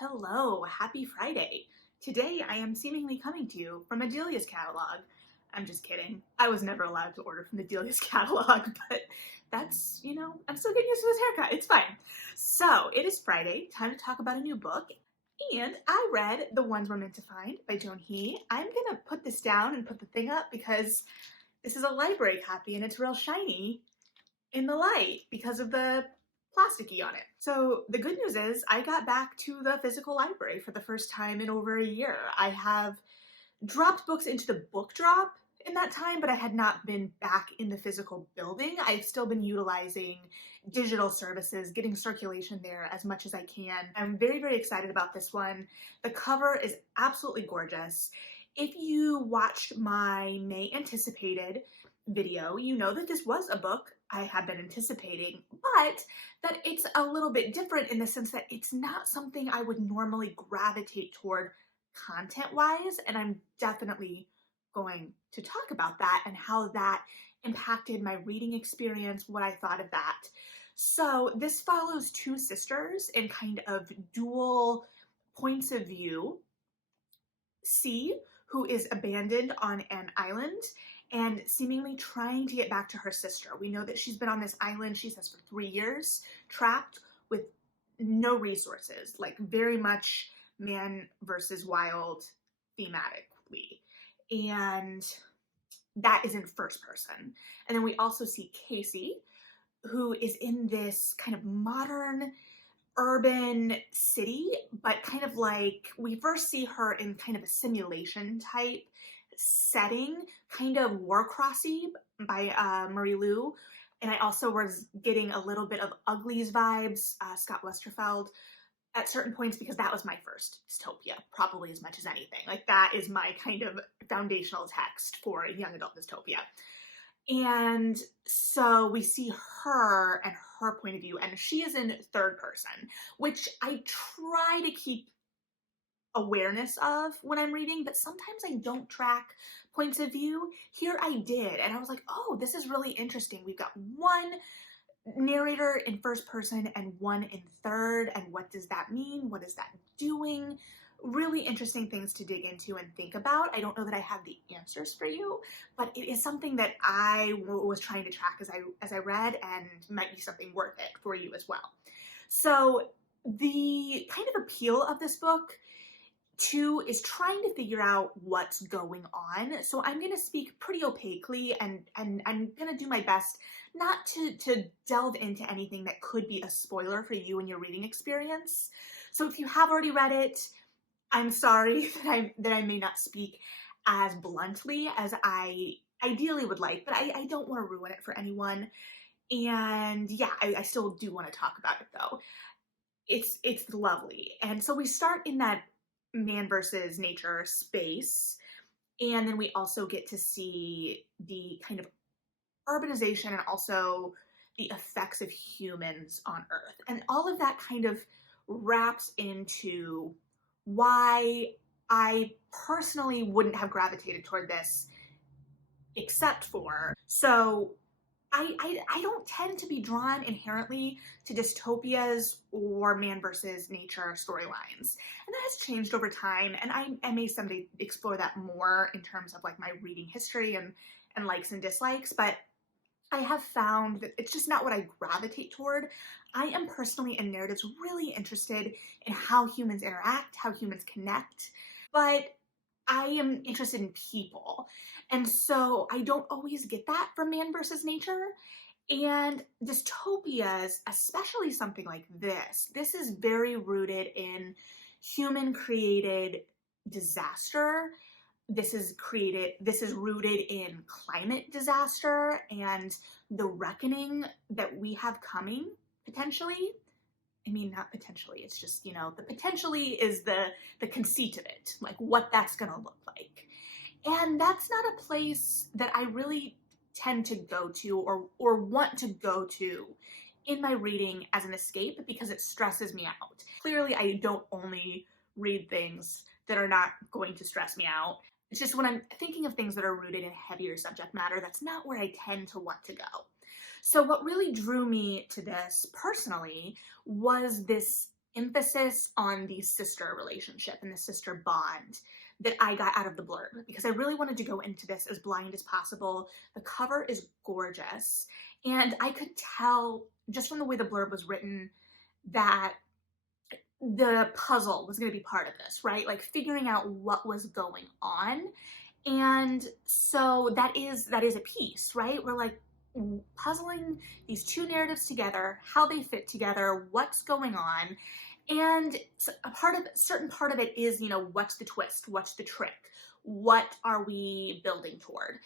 Hello, happy Friday. Today I am seemingly coming to you from Adelia's catalog. I'm just kidding. I was never allowed to order from Adelia's catalog, but I'm still getting used to this haircut. It's fine. So, it is Friday, time to talk about a new book, and I read The Ones We're Meant to Find by Joan He. I'm gonna put this down and put the thing up because this is a library copy and it's real shiny in the light because of the plasticky on it. So the good news is I got back to the physical library for the first time in over a year. I have dropped books into the book drop in that time, but I had not been back in the physical building. I've still been utilizing digital services, getting circulation there as much as I can. I'm very, very excited about this one. The cover is absolutely gorgeous. If you watched my May Anticipated video, you know that this was a book I had been anticipating, but that it's a little bit different in the sense that it's not something I would normally gravitate toward content-wise, and I'm definitely going to talk about that and how that impacted my reading experience, what I thought of that. So this follows two sisters in kind of dual points of view. C, who is abandoned on an island and seemingly trying to get back to her sister. We know that she's been on this island, she says, for 3 years, trapped with no resources, like very much man versus wild thematically. And that is in first person. And then we also see Casey, who is in this kind of modern urban city, but kind of like we first see her in kind of a simulation type setting, kind of Warcrossy by Marie Lu. And I also was getting a little bit of Uglies vibes, Scott Westerfeld, at certain points because that was my first dystopia, probably as much as anything. Like that is my kind of foundational text for young adult dystopia. And so we see her and her point of view, and she is in third person, which I try to keep awareness of when I'm reading, but sometimes I don't track points of view. Here I did, and I was like, oh, this is really interesting. We've got one narrator in first person and one in third, and what does that mean? What is that doing? Really interesting things to dig into and think about. I don't know that I have the answers for you, but it is something that I was trying to track as I read, and might be something worth it for you as well. So the kind of appeal of this book too is trying to figure out what's going on. So I'm going to speak pretty opaquely, and I'm going to do my best not to delve into anything that could be a spoiler for you and your reading experience. So if you have already read it, I'm sorry that I may not speak as bluntly as I ideally would like, but I don't want to ruin it for anyone. And yeah, I still do want to talk about it though. It's lovely. And so we start in that man versus nature space, and then we also get to see the kind of urbanization and also the effects of humans on Earth. And all of that kind of wraps into why I personally wouldn't have gravitated toward this except for, so I don't tend to be drawn inherently to dystopias or man versus nature storylines. And that has changed over time, and I may someday explore that more in terms of like my reading history and likes and dislikes, but I have found that it's just not what I gravitate toward. I am personally in narratives really interested in how humans interact, how humans connect, but I am interested in people. And so I don't always get that from man versus nature. And dystopias, especially something like this is very rooted in human created disaster. This is rooted in climate disaster and the reckoning that we have coming potentially. I mean, not potentially, it's just, the potentially is the conceit of it, like what that's gonna look like. And that's not a place that I really tend to go to or want to go to in my reading as an escape because it stresses me out. Clearly, I don't only read things that are not going to stress me out. It's just when I'm thinking of things that are rooted in heavier subject matter, that's not where I tend to want to go. So what really drew me to this personally was this emphasis on the sister relationship and the sister bond that I got out of the blurb, because I really wanted to go into this as blind as possible. The cover is gorgeous, and I could tell just from the way the blurb was written that the puzzle was going to be part of this, right? Like figuring out what was going on. And so that is a piece, right? We're like puzzling these two narratives together, how they fit together, what's going on. And a certain part of it is, what's the twist? What's the trick? What are we building toward?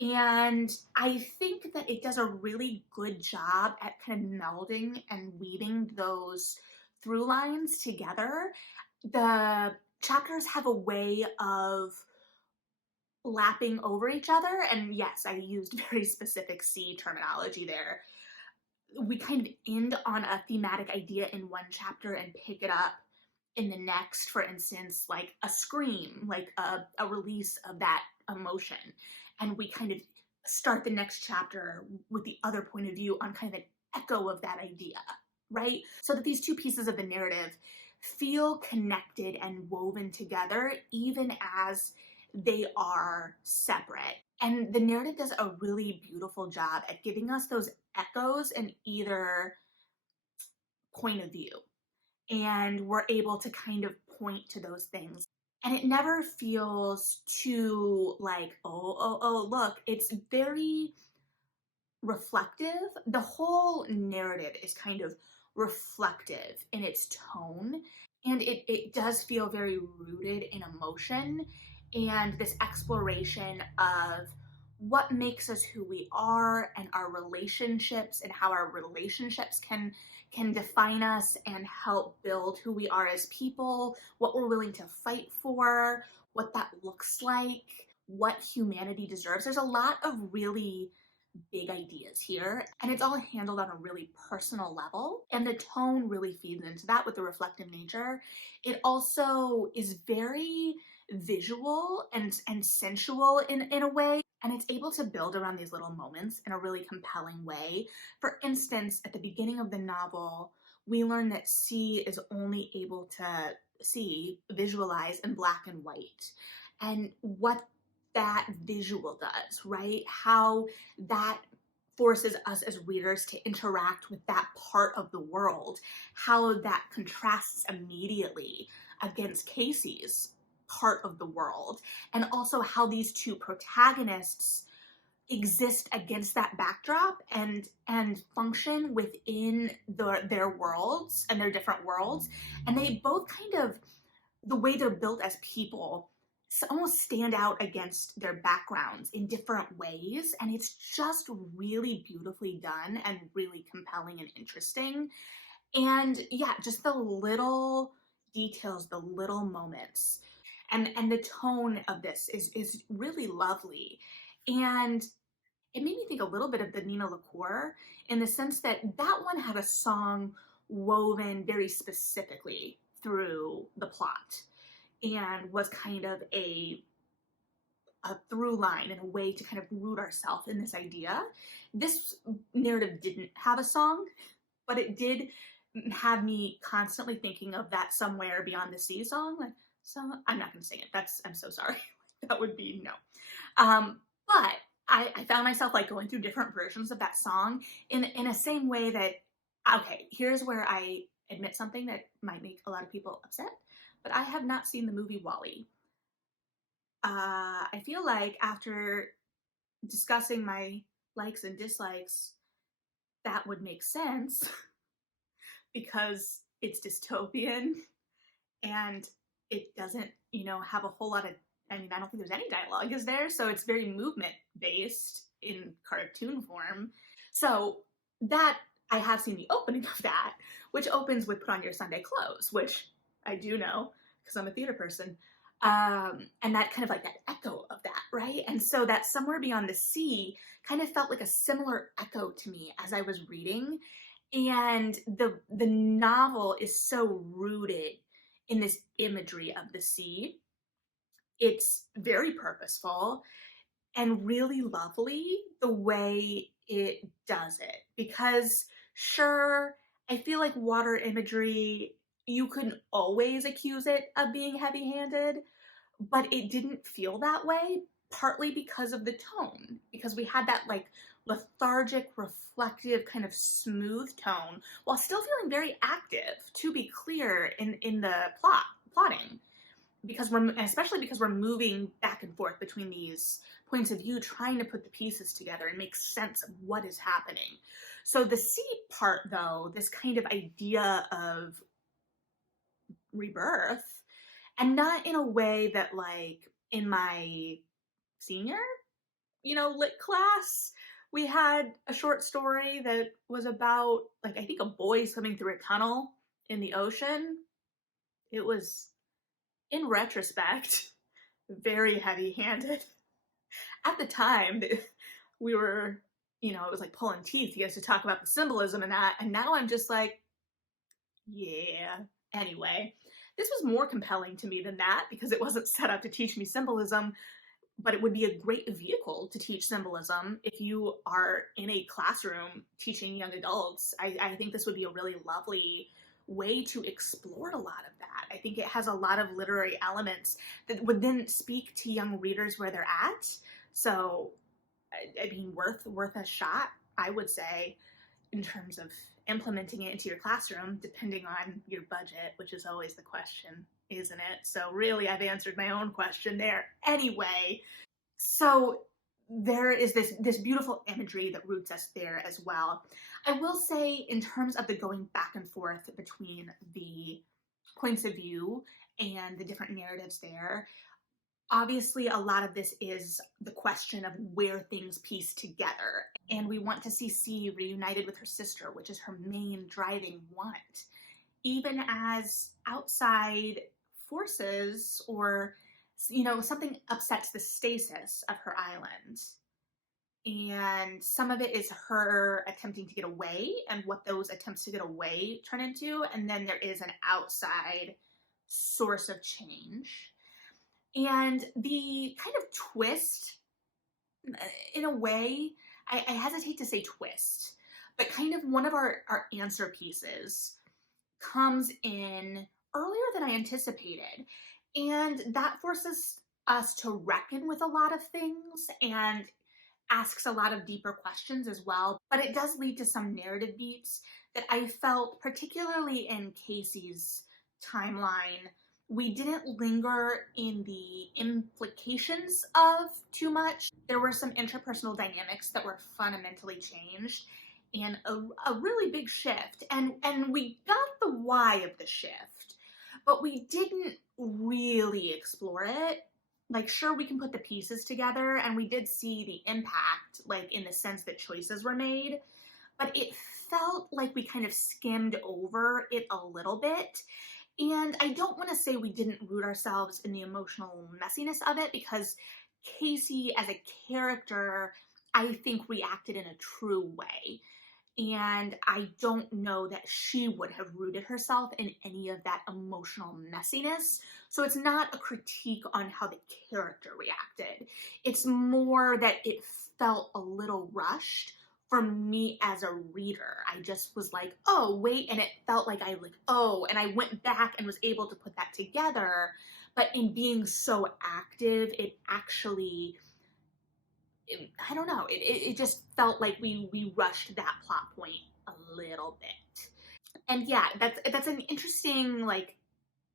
And I think that it does a really good job at kind of melding and weaving those through lines together. The chapters have a way of lapping over each other. And yes, I used very specific C terminology there. We kind of end on a thematic idea in one chapter and pick it up in the next. For instance, like a scream, like a release of that emotion. And we kind of start the next chapter with the other point of view on kind of an echo of that idea, right? So that these two pieces of the narrative feel connected and woven together, even as they are separate. And the narrative does a really beautiful job at giving us those echoes in either point of view. And we're able to kind of point to those things. And it never feels too like, oh, look. It's very reflective. The whole narrative is kind of reflective in its tone. And it does feel very rooted in emotion and this exploration of what makes us who we are and our relationships, and how our relationships can define us and help build who we are as people, what we're willing to fight for, what that looks like, what humanity deserves. There's a lot of really big ideas here, and it's all handled on a really personal level, and the tone really feeds into that with the reflective nature. It also is very visual and sensual in a way, and it's able to build around these little moments in a really compelling way. For instance, at the beginning of the novel, we learn that C is only able to visualize in black and white, and what that visual does, right? How that forces us as readers to interact with that part of the world, how that contrasts immediately against Casey's part of the world, and also how these two protagonists exist against that backdrop and function within their worlds and their different worlds. And they both kind of, the way they're built as people, almost stand out against their backgrounds in different ways. And it's just really beautifully done and really compelling and interesting. And yeah, just the little details, the little moments, and the tone of this is really lovely. And it made me think a little bit of the Nina LaCour, in the sense that that one had a song woven very specifically through the plot, and was kind of a through line and a way to kind of root ourselves in this idea. This narrative didn't have a song, but it did have me constantly thinking of that Somewhere Beyond the Sea song. Like, so I'm not going to sing it. I'm so sorry. That would be no. But I found myself like going through different versions of that song in a same way that, okay, here's where I admit something that might make a lot of people upset, but I have not seen the movie WALL-E. I feel like after discussing my likes and dislikes, that would make sense because it's dystopian and it doesn't, have a whole lot of, I mean, I don't think there's any dialogue, is there? So it's very movement based in cartoon form. So that, I have seen the opening of that, which opens with Put On Your Sunday Clothes, which I do know because I'm a theater person. And that kind of like that echo of that, right? And so that Somewhere Beyond the Sea kind of felt like a similar echo to me as I was reading. And the novel is so rooted in this imagery of the sea. It's very purposeful and really lovely the way it does it, because sure, I feel like water imagery you can always accuse it of being heavy-handed, but it didn't feel that way, partly because of the tone, because we had that like lethargic, reflective, kind of smooth tone while still feeling very active, to be clear, in the plotting, because we're especially because we're moving back and forth between these points of view, trying to put the pieces together and make sense of what is happening. So the C part, though, this kind of idea of rebirth, and not in a way that, like, in my senior, lit class, we had a short story that was about, like, I think a boy swimming through a tunnel in the ocean. It was, in retrospect, very heavy handed. At the time, we were, it was like pulling teeth to get us to talk about the symbolism in that. And now I'm just like, yeah. Anyway, this was more compelling to me than that because it wasn't set up to teach me symbolism, but it would be a great vehicle to teach symbolism if you are in a classroom teaching young adults. I think this would be a really lovely way to explore a lot of that. I think it has a lot of literary elements that would then speak to young readers where they're at. So, I mean, worth a shot, I would say, in terms of implementing it into your classroom, depending on your budget, which is always the question, isn't it? So really, I've answered my own question there. Anyway, so there is this beautiful imagery that roots us there as well. I will say, in terms of the going back and forth between the points of view and the different narratives there, obviously a lot of this is the question of where things piece together. And we want to see C reunited with her sister, which is her main driving want. Even as outside forces or, something upsets the stasis of her island. And some of it is her attempting to get away and what those attempts to get away turn into. And then there is an outside source of change. And the kind of twist, in a way, I hesitate to say twist, but kind of one of our answer pieces comes in earlier than I anticipated. And that forces us to reckon with a lot of things and asks a lot of deeper questions as well. But it does lead to some narrative beats that I felt, particularly in Casey's timeline, we didn't linger in the implications of too much. There were some interpersonal dynamics that were fundamentally changed and a really big shift. And we got the why of the shift, but we didn't really explore it. Like, sure, we can put the pieces together, and we did see the impact, like, in the sense that choices were made, but it felt like we kind of skimmed over it a little bit. And I don't want to say we didn't root ourselves in the emotional messiness of it, because Casey as a character, I think, reacted in a true way. And I don't know that she would have rooted herself in any of that emotional messiness. So it's not a critique on how the character reacted. It's more that it felt a little rushed for me as a reader. I just was like, oh, wait. And it felt like and I went back and was able to put that together. But in being so active, it actually, I don't know, it just felt like we rushed that plot point a little bit. And yeah, that's an interesting, like,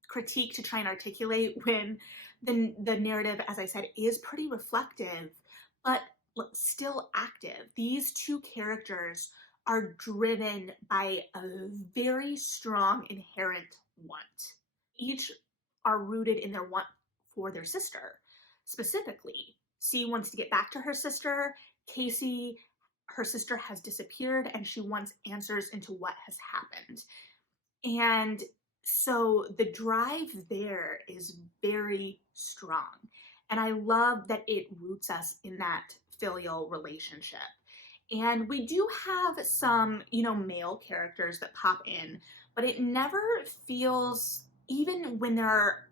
critique to try and articulate when the narrative, as I said, is pretty reflective, but still active. These two characters are driven by a very strong inherent want. Each are rooted in their want for their sister. Specifically, C wants to get back to her sister. Casey, her sister has disappeared, and she wants answers into what has happened. And so the drive there is very strong. And I love that it roots us in that filial relationship. And we do have some, male characters that pop in, but it never feels, even when there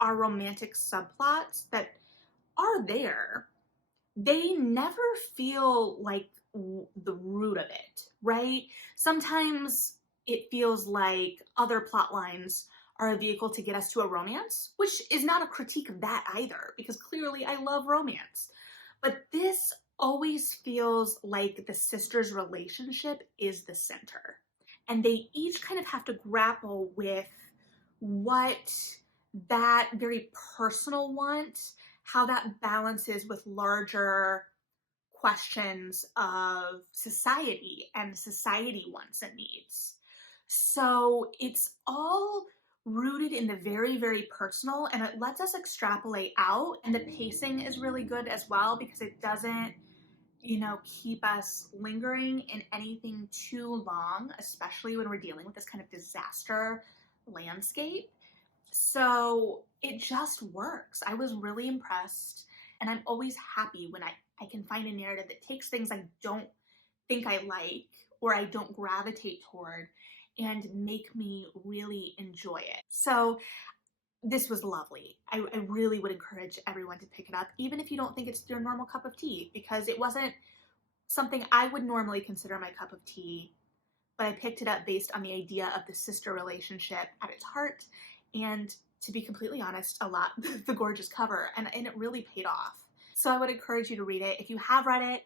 are romantic subplots that are there, they never feel like the root of it, right? Sometimes it feels like other plot lines are a vehicle to get us to a romance, which is not a critique of that either, because clearly I love romance. But this always feels like the sisters' relationship is the center. And they each kind of have to grapple with what that very personal want, how that balances with larger questions of society and society wants and needs. So it's all rooted in the very, very personal, and it lets us extrapolate out. And the pacing is really good as well because it doesn't, keep us lingering in anything too long, especially when we're dealing with this kind of disaster landscape. So it just works. I was really impressed, and I'm always happy when I can find a narrative that takes things I don't think I like or I don't gravitate toward and make me really enjoy it. So this was lovely. I really would encourage everyone to pick it up, even if you don't think it's your normal cup of tea, because it wasn't something I would normally consider my cup of tea, but I picked it up based on the idea of the sister relationship at its heart. And to be completely honest, a lot the gorgeous cover, and it really paid off. So I would encourage you to read it. If you have read it,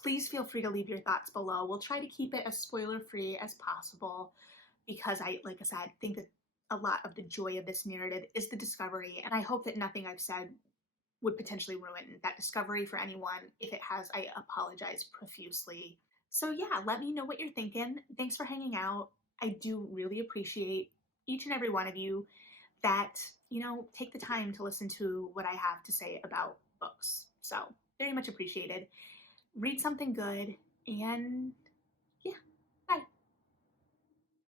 please feel free to leave your thoughts below. We'll try to keep it as spoiler free as possible because like I said, think that a lot of the joy of this narrative is the discovery, and I hope that nothing I've said would potentially ruin that discovery for anyone. If it has, I apologize profusely. So yeah, let me know what you're thinking. Thanks for hanging out. I do really appreciate each and every one of you that, take the time to listen to what I have to say about books. So very much appreciated. Read something good and